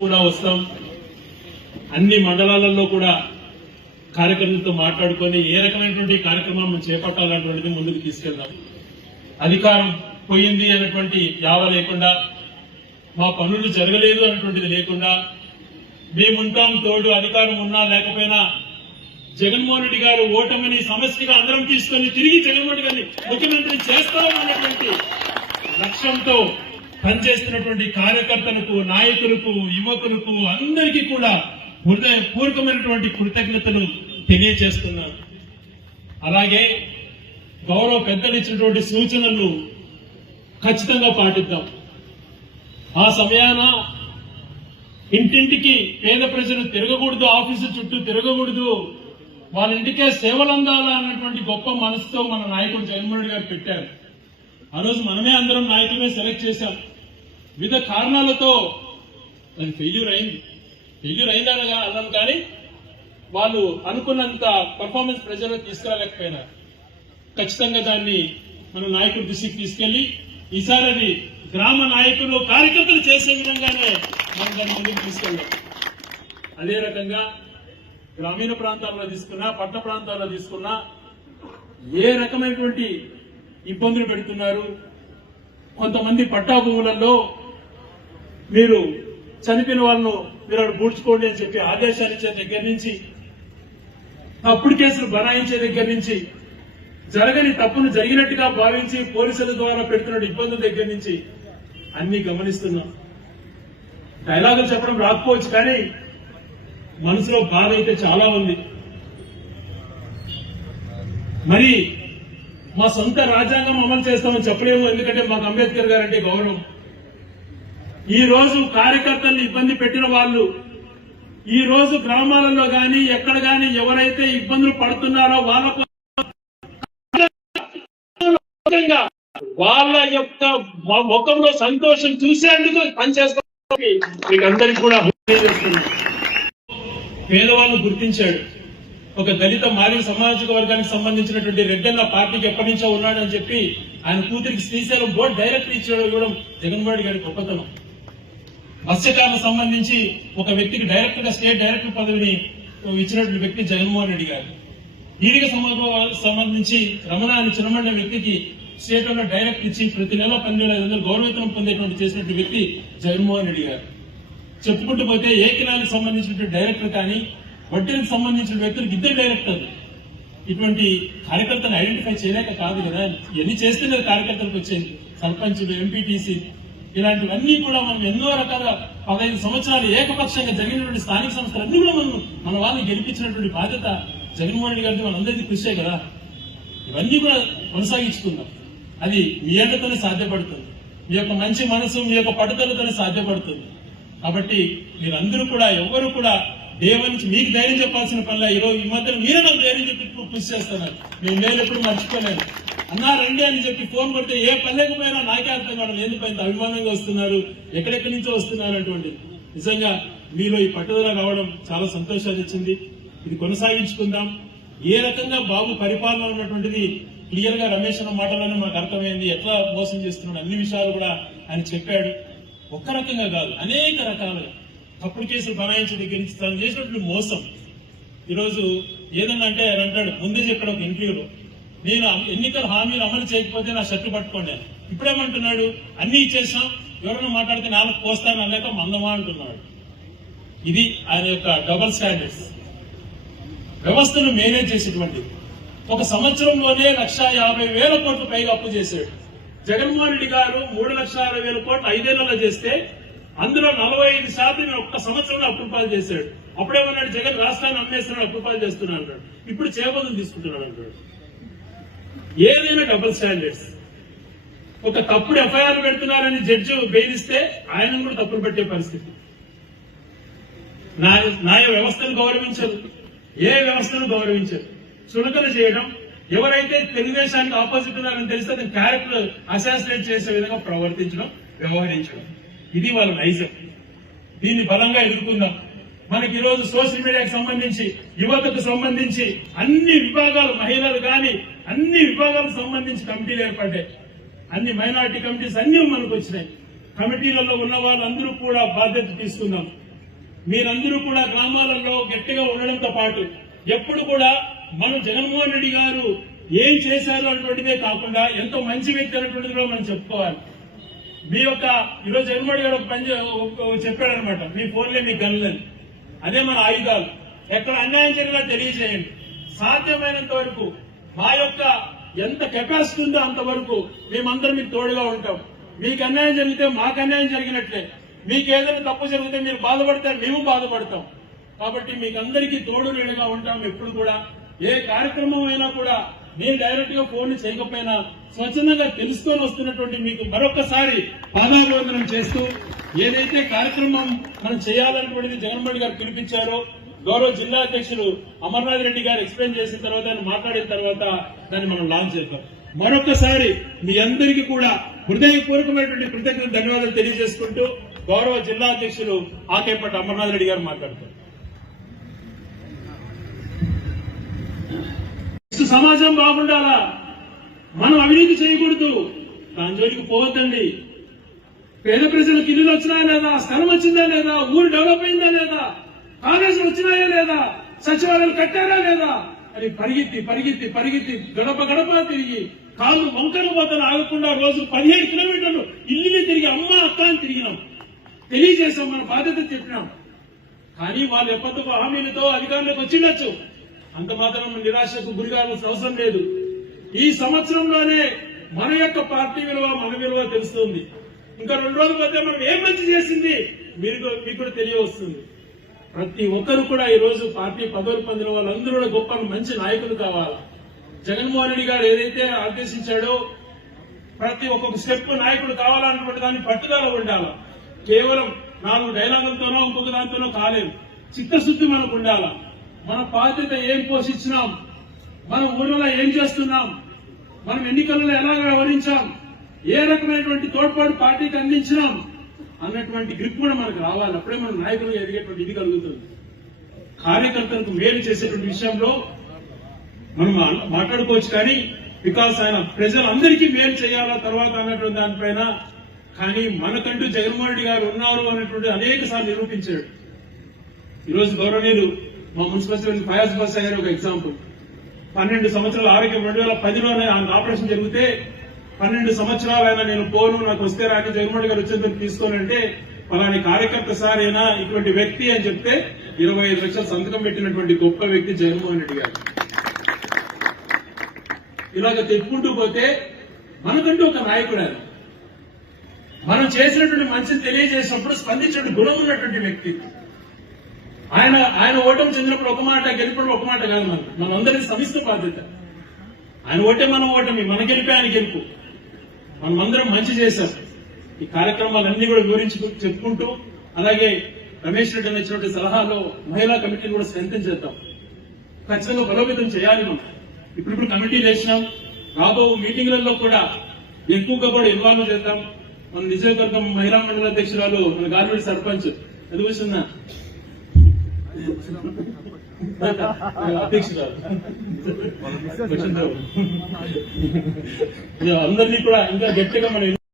కూడా వస్తాం. అన్ని మండలాలలో కూడా కార్యకర్తలతో మాట్లాడుకొని ఏ రకమైనటువంటి కార్యక్రమం చేపట్టాలన్నటువంటిది ముందుకు తీసుకెళ్దాం. అధికారం పోయింది అన్నటువంటి యావ లేకుండా, మా పనులు జరగలేదు అన్నటువంటిది లేకుండా, మేముంటాం తోడు, అధికారం ఉన్నా లేకపోయినా జగన్మోహన్ రెడ్డి గారు ఓటమిని సమస్యగా అందరం తీసుకొని తిరిగి జగన్మోహన్ రెడ్డి గారిని ముఖ్యమంత్రి చేస్తాం అనేటువంటి లక్ష్యంతో పనిచేస్తున్నటువంటి కార్యకర్తలకు, నాయకులకు, యువకులకు అందరికీ కూడా హృదయపూర్వకమైనటువంటి కృతజ్ఞతలు తెలియజేస్తున్నాను. అలాగే గౌరవ పెద్దలు ఇచ్చినటువంటి సూచనలు ఖచ్చితంగా పాటిద్దాం. ఆ సమయాన ఇంటింటికి పేద ప్రజలు తిరగకూడదు, ఆఫీసు చుట్టూ తిరగకూడదు, వాళ్ళ ఇంటికే సేవలు అందాలా అన్నటువంటి గొప్ప మనసుతో మన నాయకుడు జగన్మోహన్ రెడ్డి గారు పెట్టారు. ఆ రోజు మనమే అందరం నాయకులనే సెలెక్ట్ చేశాం. వివిధ కారణాలతో అది ఫెయిల్యూర్ అయిందనగా అన్నాం, కానీ వాళ్ళు అనుకున్నంత పర్ఫార్మెన్స్ ప్రజలకు తీసుకురాలేకపోయినారు. ఖచ్చితంగా దాన్ని మన నాయకుల దృష్టికి తీసుకెళ్లి ఈసారి అది గ్రామ నాయకులు, కార్యకర్తలు చేసే విధంగానే మనం దాన్ని ముందుకు తీసుకెళ్ళాం. అదే రకంగా గ్రామీణ ప్రాంతాల్లో తీసుకున్నా, పట్టణ ప్రాంతాల్లో తీసుకున్నా ఏ రకమైనటువంటి ఇబ్బందులు పెడుతున్నారు. కొంతమంది పట్టా భూములలో మీరు చనిపోయిన వాళ్ళను మీరు అక్కడ పూడ్చుకోండి అని చెప్పి ఆదేశాలు ఇచ్చే దగ్గర నుంచి, తప్పుడు కేసులు బనాయించే దగ్గర నుంచి, జరగని తప్పును జరిగినట్టుగా భావించి పోలీసుల ద్వారా పెడుతున్న ఇబ్బందుల దగ్గర నుంచి అన్ని గమనిస్తున్నాం. డైలాగులు చెప్పడం రాకపోవచ్చు, కానీ మనసులో బాధ అయితే చాలా ఉంది. మరి మా సొంత రాజ్యాంగం అమలు చేస్తామని చెప్పలేము, ఎందుకంటే మాకు అంబేద్కర్ గారు అంటే గౌరవం. ఈ రోజు కార్యకర్తలను ఇబ్బంది పెట్టిన వాళ్ళు, ఈ రోజు గ్రామాలలో గాని ఎక్కడ గాని ఎవరైతే ఇబ్బందులు పడుతున్నారో వాళ్ళకు వాళ్ళ యొక్క ముఖంలో సంతోషం చూసేందుకు పనిచేస్తామని మీకు అందరికీ కూడా పేదవాళ్ళను గుర్తించాడు. ఒక దళిత మాదిరి సామాజిక వర్గానికి సంబంధించినటువంటి రెడ్డన్న పార్టీకి ఎప్పటి నుంచో ఉన్నాడని చెప్పి ఆయన కూతురికి శ్రీశైలం బోర్డు డైరెక్టర్ ఇవ్వడం జగన్మోహన్ రెడ్డి గారి గొప్పతనం. మత్స్యకారులకు సంబంధించి ఒక వ్యక్తికి డైరెక్టర్ గా స్టేట్ డైరెక్టర్ పదవిని ఇచ్చినటువంటి వ్యక్తి జగన్మోహన్ రెడ్డి గారు. ఈడిక సంబంధించి రమణ అని చిన్నమండ వ్యక్తికి స్టేట్ లో డైరెక్టర్ ఇచ్చి ప్రతి నెల 12,500 గౌరవేతనం పొందేటువంటి చేసినటువంటి వ్యక్తి జగన్మోహన్ రెడ్డి గారు. చెప్పుకుంటూ పోతే ఏకినాలకు సంబంధించినటువంటి డైరెక్టర్ కానీ, వడ్డీలకు సంబంధించిన వ్యక్తులకు ఇద్దరు డైరెక్టర్లు. ఇటువంటి కార్యకర్తలు ఐడెంటిఫై చేయలేక కాదు కదా, ఎన్ని చేస్తున్నారు కార్యకర్తలకు వచ్చేది. సర్పంచులు, ఎంపీటీసీ ఇలాంటివన్నీ కూడా మనం ఎన్నో రకాల 15 సంవత్సరాలు ఏకపక్షంగా జరిగినటువంటి స్థానిక సంస్థలన్నీ కూడా మన వాళ్ళని గెలిపించినటువంటి బాధ్యత జగన్మోహన్ రెడ్డి గారితో మనందరికీ కృషే కదా. ఇవన్నీ కూడా కొనసాగించుకుందాం. అది మీ అండతోనే సాధ్యపడుతుంది, మీ యొక్క మంచి మనసు, మీ యొక్క పట్టుదలతోనే సాధ్యపడుతుంది. కాబట్టి మీరందరూ కూడా ఎవరు కూడా దేవునికి మీకు ధైర్యం చెప్పాల్సిన పనిలా. ఈరోజు ఈ మధ్యన మీరే నాకు ధైర్యం చెప్పి కృషి చేస్తున్నారు. మేము ఎప్పుడు మర్చిపోలేము. అన్నా రండి అని చెప్పి ఫోన్ కొడితే ఏ పల్లెకు పోయినా నాకే అర్థం కావడం ఎందుకు ఇంత అభిమానంగా వస్తున్నారు, ఎక్కడెక్కడి నుంచో వస్తున్నారు అటువంటి. నిజంగా మీలో ఈ పట్టుదల రావడం చాలా సంతోషాన్ని ఇచ్చింది. ఇది కొనసాగించుకుందాం. ఏ రకంగా బాబు పరిపాలన ఉన్నటువంటిది క్లియర్ గా రమేష్ అన్న మాటలోనే మనకు అర్థమైంది. ఎట్లా మోసం చేస్తున్నాడు అన్ని విషయాలు కూడా ఆయన చెప్పాడు. ఒక్క రకంగా కాదు, అనేక రకాలుగా తప్పుడు కేసులు బనాయించే దగ్గర నుంచి తను చేసినటువంటి మోసం. ఈరోజు ఏదన్నా అంటే ఆయన అంటాడు, ముందే చెప్పాడు ఒక ఇంటర్వ్యూలో, నేను ఎన్నికల హామీలు అమలు చేయకపోతే నా షర్టు పట్టుకోండి. ఇప్పుడేమంటున్నాడు, అన్ని ఇచ్చేసాం, ఎవరైనా మాట్లాడితే నాలుగు పోస్తాను అనలేక మందమా అంటున్నాడు. ఇది ఆయన యొక్క డబుల్ స్టాండర్డ్స్. వ్యవస్థను మేనేజ్ చేసేటువంటి ఒక సంవత్సరంలోనే 1,50,000 కోట్లు పైగా అప్పు చేశాడు జగన్మోహన్ రెడ్డి గారు. 3,60,000 కోట్లు 5 ఏళ్లలో చేస్తే అందులో 45% ఒక్క సంవత్సరంలో అప్రూపాలు చేశాడు. అప్పుడేమన్నాడు, జగన్ రాష్ట్రాన్ని అమ్మేస్తున్నాడు, అప్రూపాలు చేస్తున్నాడు అంటాడు. ఇప్పుడు చేపదులు తీసుకుంటున్నాడు అంటాడు. ఏదైనా డబుల్ స్టాండర్డ్స్. ఒక తప్పుడు ఎఫ్ఐఆర్ పెడుతున్నారని జడ్జి బెయిలిస్తే ఆయనను కూడా తప్పులు పెట్టే పరిస్థితి. న్యాయ వ్యవస్థను గౌరవించదు, ఏ వ్యవస్థను గౌరవించదు. చులకన చేయడం, ఎవరైతే తెలుగుదేశానికి ఆపోజిట్ ఉన్నారని తెలిస్తే అతని క్యారెక్టర్ అసాసినేట్ చేసే విధంగా ప్రవర్తించడం, వ్యవహరించడం, ఇది వాళ్ళ నైజం. దీన్ని బలంగా ఎదుర్కొందాం. మనకి ఈరోజు సోషల్ మీడియాకి సంబంధించి, యువతకు సంబంధించి అన్ని విభాగాలు, మహిళలు కానీ అన్ని విభాగాలకు సంబంధించి కమిటీలు ఏర్పడ్డాయి. అన్ని మైనారిటీ కమిటీస్ అన్ని మనకు వచ్చినాయి. కమిటీలలో ఉన్న వాళ్ళందరూ కూడా బాధ్యత తీసుకుందాం. మీరందరూ కూడా గ్రామాలలో గట్టిగా ఉండడంతో పాటు ఎప్పుడు కూడా మనం జగన్మోహన్ రెడ్డి గారు ఏం చేశారు అటువంటిదే కాకుండా ఎంతో మంచి వ్యక్తి అనేటువంటిది కూడా మనం చెప్పుకోవాలి. మీ యొక్క ఈరోజు జగన్మోహన్ గారు ఒక పని చెప్పాడనమాట, మీ ఫోన్లే మీ గన్లని, అదే మన ఆయుధాలు. ఎక్కడ అన్యాయం జరిగినా తెలియజేయండి. సాధ్యమైనంత వరకు మా యొక్క ఎంత కెపాసిటీ ఉందో అంతవరకు మేమందరం మీకు తోడుగా ఉంటాం. మీకు అన్యాయం జరిగితే మాకు అన్యాయం జరిగినట్లే, మీకు ఏదైనా తప్పు జరిగితే మీరు బాధపడితే మేము బాధపడతాం. కాబట్టి మీకు అందరికీ తోడు నీడగా ఉంటాం. ఎప్పుడు కూడా ఏ కార్యక్రమం అయినా కూడా నేను డైరెక్ట్ గా ఫోన్ చేయకపోయినా స్వచ్ఛందంగా తెలుసుకొని వస్తున్నటువంటి మీకు మరొకసారి పాదాభివందనం చేస్తూ, ఏదైతే కార్యక్రమం మనం చేయాలనుకునేది జగన్మోహన్ గారు పిలిపించారో, గౌరవ జిల్లా అధ్యక్షులు అమర్నాథ్ రెడ్డి గారు ఎక్స్ప్లెయిన్ చేసిన తర్వాత ఆయన మాట్లాడిన తర్వాత దాన్ని మనం లాంచ్ చేద్దాం. మరొకసారి మీ అందరికీ కూడా హృదయపూర్వకమైనటువంటి కృతజ్ఞతలు, ధన్యవాదాలు తెలియజేసుకుంటూ గౌరవ జిల్లా అధ్యక్షులు ఆకేపట్ల అమర్నాథ్ రెడ్డి గారు మాట్లాడతారు. సమాజం బాగుండాలా, మనం అవినీతి చేయకూడదు, దాని జోలికి పోవద్దండి. పేద ప్రజలకు ఇల్లులు వచ్చినాయా లేదా, స్థలం వచ్చిందా లేదా, ఊరు డెవలప్ అయిందా లేదా, కాలేజీలు వచ్చినాయా లేదా, సచివాలయాలు కట్టారా లేదా అని పరిగెత్తి పరిగెత్తి పరిగెత్తి గడప గడప తిరిగి కాళ్ళు వంకర పోతలు ఆగకుండా రోజు 17 కిలోమీటర్లు ఇల్లు తిరిగి అమ్మ అక్క అని తిరిగినాం, తెలియజేసాం, మన బాధ్యత చెప్పినాం. కానీ వాళ్ళు ఎప్పటికో హామీలతో అధికారులకు వచ్చిండొచ్చు, అంత మాత్రం నిరాశకు గురి కావాల్సిన అవసరం లేదు. ఈ సంవత్సరంలోనే మన యొక్క పార్టీ విలువ, మన విలువ తెలుస్తుంది. ఇంకా 2 రోజుల మధ్య మనం ఏం మంచి చేసింది మీకు కూడా తెలియవస్తుంది. ప్రతి ఒక్కరు కూడా ఈ రోజు పార్టీ పదవులు పొందిన వాళ్ళందరూ కూడా గొప్ప మంచి నాయకులు కావాలి. జగన్మోహన్ రెడ్డి గారు ఏదైతే ఆదేశించాడో ప్రతి ఒక్కొక్క స్టెప్ నాయకుడు కావాలన్నటువంటి దాన్ని పట్టుదల ఉండాలి. కేవలం 4 డైలాగులతోనో ఇంకొక దాంతోనో కాలేదు, చిత్తశుద్ధి మనకు ఉండాలా. మన బాధ్యత ఏం పోషించినాం, మనం ఊళ్ళలో ఏం చేస్తున్నాం, మనం ఎన్నికలలో ఎలా వ్యవహరించాం, ఏ రకమైనటువంటి తోడ్పాటు పార్టీకి అందించినాం అన్నటువంటి గ్రిప్ కూడా మనకు రావాలి. అప్పుడే మన నాయకులుగా ఎదిగేటువంటి ఇది కలుగుతుంది. కార్యకర్తలకు మేలు చేసేటువంటి విషయంలో మనం మాట్లాడుకోవచ్చు, కానీ బికాస్ ఆయన ప్రజలందరికీ మేలు చేయాలా తర్వాత అన్నటువంటి దానిపైన, కానీ మనకంటూ జగన్మోహన్ రెడ్డి గారు ఉన్నారు అన్నటువంటి అనేక సార్లు నిరూపించాడు. ఈరోజు గౌరవనీయులు మా మున్సిపల్ చైర్మన్ ఫయాజ్ బాషా గారు ఒక ఎగ్జాంపుల్. 12 సంవత్సరాల ఆరోగ్యం 2010లోనే ఆపరేషన్ జరిగితే 12 సంవత్సరాలైనా నేను పోను, నాకు వస్తే రాని, జగన్మోహన్ గారు వచ్చేందుకు తీసుకోనంటే పలాని కార్యకర్త సార్ అయినా ఇటువంటి వ్యక్తి అని చెప్తే 25 లక్షలు సంతకం పెట్టినటువంటి గొప్ప వ్యక్తి జగన్మోహన్ రెడ్డి గారు. ఇలాగ తెప్పుకుంటూ పోతే మనకంటూ ఒక నాయకుడు ఆయన. మనం చేసినటువంటి మంచిని తెలియజేసినప్పుడు స్పందించిన గుణం ఉన్నటువంటి వ్యక్తి ఆయన ఓటమి చెందినప్పుడు ఒక మాట, గెలిపినప్పుడు ఒక మాట కాదు. మనందరికీ సమిష్టి బాధ్యత. ఆయన ఓటే మనం ఓటమి, మన గెలిపే ఆయన గెలుపు. మనమందరం మంచి చేశాం. ఈ కార్యక్రమాలన్నీ కూడా వివరించి చెప్పుకుంటూ, అలాగే రమేష్ రెడ్డి ఇచ్చినటువంటి సలహాలో మహిళా కమిటీని కూడా స్ట్రెంథెన్ చేద్దాం, ఖచ్చితంగా బలోపేతం చేయాలి. మనం ఇప్పుడు కమిటీలు వేసినాం, రాబో మీటింగ్లలో కూడా ఎక్కువగా కూడా ఇన్వాల్వ్ చేద్దాం. మన నియోజకవర్గం మహిళా మండలి అధ్యక్షురాలు మన గార్మెంట్ సర్పంచ్ అది కూర్చున్నా అధ్యక్షురాలు అందరినీ కూడా ఇంకా గట్టిగా మనం